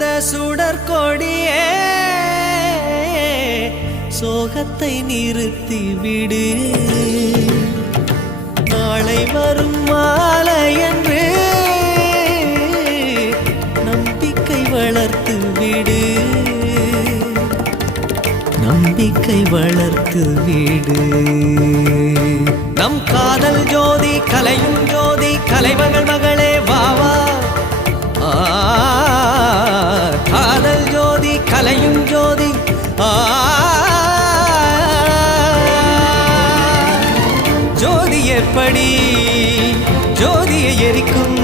வந்த சுடற்கொடியே சோகத்தை நிறுத்தி விடு. நாளை வரும் மாலை என்று நம்பிக்கை வளர்த்து விடு. நம்பிக்கை வளர்த்து விடு. நம் காதல் ஜோதி கலையும் ஜோதி கலைமகள் மகளே வாவா. காதல் ஜோதி கலையும் ஜோதி ஜோதி எப்படி ஜோதியை எரிக்கும்